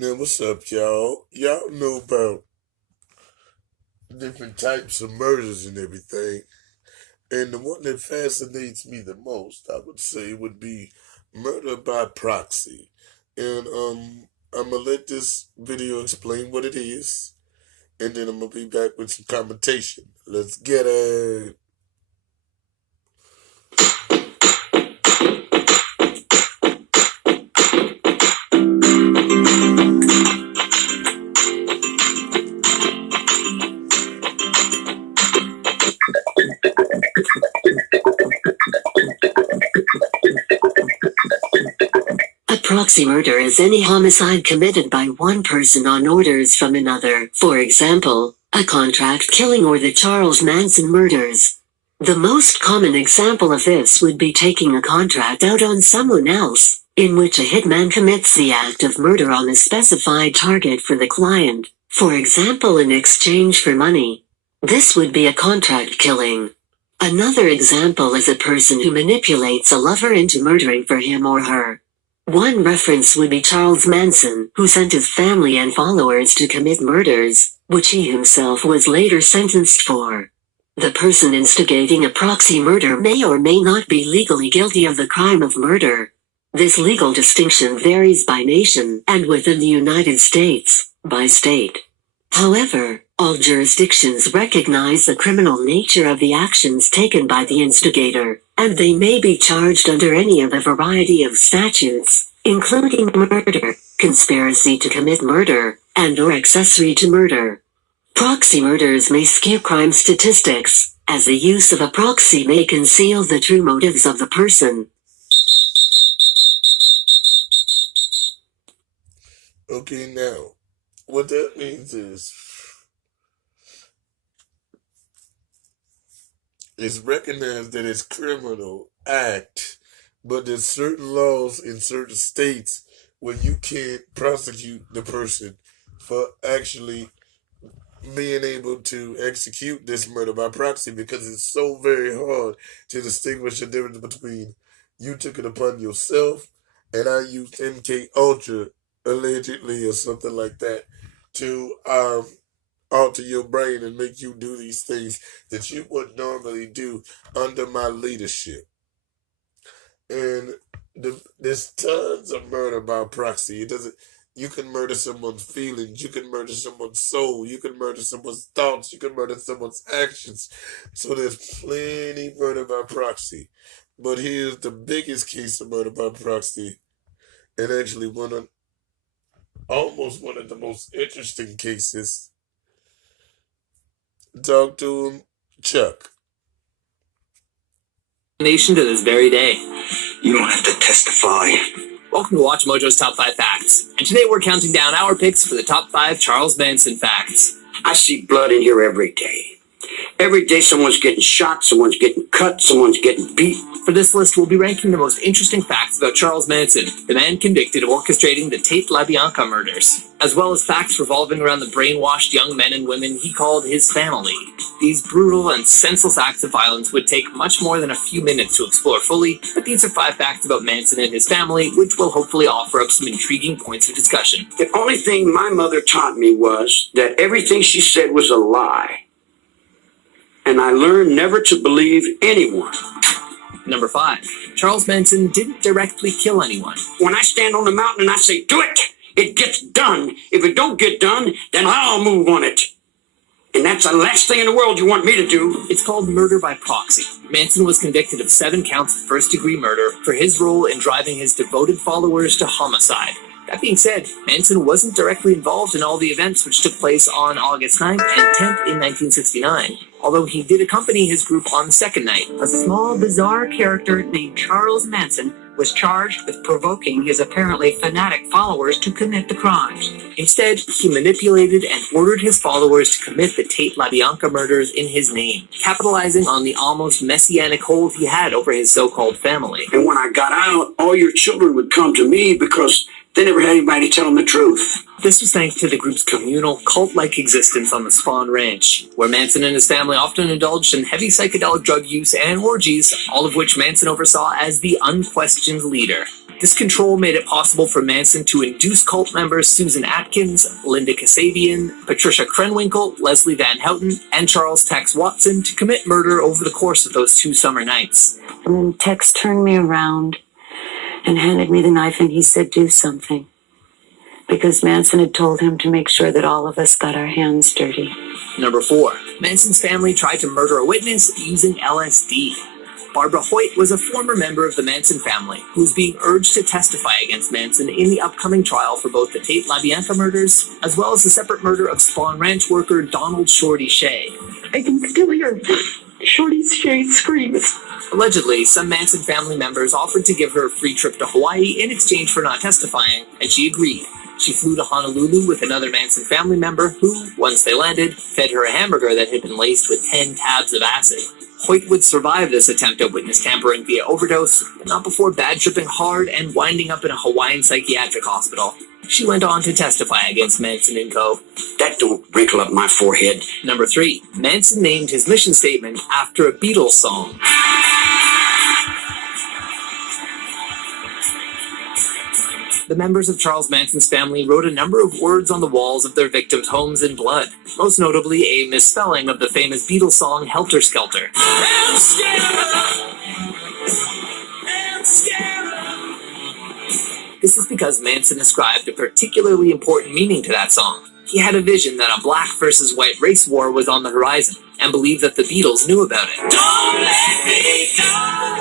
Now, what's up, y'all? Y'all know about different types of murders and everything. And the one that fascinates me the most, I would say, would be murder by proxy. And I'm gonna let this video explain what it is, and then I'm gonna be back with some commentation. Let's get it. A proxy murder is any homicide committed by one person on orders from another. For example, a contract killing or the Charles Manson murders. The most common example of this would be taking a contract out on someone else, in which a hitman commits the act of murder on a specified target for the client, for example in exchange for money. This would be a contract killing. Another example is a person who manipulates a lover into murdering for him or her. One reference would be Charles Manson, who sent his family and followers to commit murders, which he himself was later sentenced for. The person instigating a proxy murder may or may not be legally guilty of the crime of murder. This legal distinction varies by nation and within the United States, by state. However, all jurisdictions recognize the criminal nature of the actions taken by the instigator, and they may be charged under any of a variety of statutes, including murder, conspiracy to commit murder, and/or accessory to murder. Proxy murders may skew crime statistics, as the use of a proxy may conceal the true motives of the person. Okay, now, what that means is it's recognized that it's criminal act, but there's certain laws in certain states where you can't prosecute the person for actually being able to execute this murder by proxy, because it's so very hard to distinguish the difference between you took it upon yourself and I used MK Ultra allegedly or something like that to alter your brain and make you do these things that you would normally do under my leadership. And there's tons of murder by proxy. It doesn't. You can murder someone's feelings. You can murder someone's soul. You can murder someone's thoughts. You can murder someone's actions. So there's plenty murder by proxy. But here's the biggest case of murder by proxy, and actually almost one of the most interesting cases. Talk to him, Chuck. Nation to this very day. You don't have to testify. Welcome to Watch Mojo's Top 5 Facts. And today we're counting down our picks for the top 5 Charles Manson facts. I see blood in here every day. Every day someone's getting shot, someone's getting cut, someone's getting beat. For this list, we'll be ranking the most interesting facts about Charles Manson, the man convicted of orchestrating the Tate LaBianca murders, as well as facts revolving around the brainwashed young men and women he called his family. These brutal and senseless acts of violence would take much more than a few minutes to explore fully, but these are 5 facts about Manson and his family, which will hopefully offer up some intriguing points of discussion. The only thing my mother taught me was that everything she said was a lie. And I learned never to believe anyone. Number 5. Charles Manson didn't directly kill anyone. When I stand on the mountain and I say, do it, it gets done. If it don't get done, then I'll move on it. And that's the last thing in the world you want me to do. It's called murder by proxy. Manson was convicted of 7 counts of first-degree murder for his role in driving his devoted followers to homicide. That being said, Manson wasn't directly involved in all the events which took place on August 9th and 10th in 1969, although he did accompany his group on the second night. A small, bizarre character named Charles Manson was charged with provoking his apparently fanatic followers to commit the crimes. Instead, he manipulated and ordered his followers to commit the Tate LaBianca murders in his name, capitalizing on the almost messianic hold he had over his so-called family. And when I got out, all your children would come to me because they never had anybody tell them the truth. This was thanks to the group's communal, cult-like existence on the Spawn Ranch, where Manson and his family often indulged in heavy psychedelic drug use and orgies, all of which Manson oversaw as the unquestioned leader. This control made it possible for Manson to induce cult members Susan Atkins, Linda Kasabian, Patricia Krenwinkel, Leslie Van Houten, and Charles Tex Watson to commit murder over the course of those 2 summer nights. And then Tex turned me around and handed me the knife, and he said, "Do something." Because Manson had told him to make sure that all of us got our hands dirty. Number 4. Manson's family tried to murder a witness using LSD. Barbara Hoyt was a former member of the Manson family who was being urged to testify against Manson in the upcoming trial for both the Tate LaBianca murders, as well as the separate murder of Spawn Ranch worker Donald Shorty Shea. I can still hear Shorty Shay's screams. Allegedly, some Manson family members offered to give her a free trip to Hawaii in exchange for not testifying, and she agreed. She flew to Honolulu with another Manson family member who, once they landed, fed her a hamburger that had been laced with 10 tabs of acid. Hoyt would survive this attempt at witness tampering via overdose, but not before bad tripping hard and winding up in a Hawaiian psychiatric hospital. She went on to testify against Manson & Co. That don't wrinkle up my forehead. Number 3. Manson named his mission statement after a Beatles song. The members of Charles Manson's family wrote a number of words on the walls of their victims' homes in blood, most notably a misspelling of the famous Beatles song Helter Skelter. This is because Manson ascribed a particularly important meaning to that song. He had a vision that a black versus white race war was on the horizon, and believed that the Beatles knew about it. Don't let me go.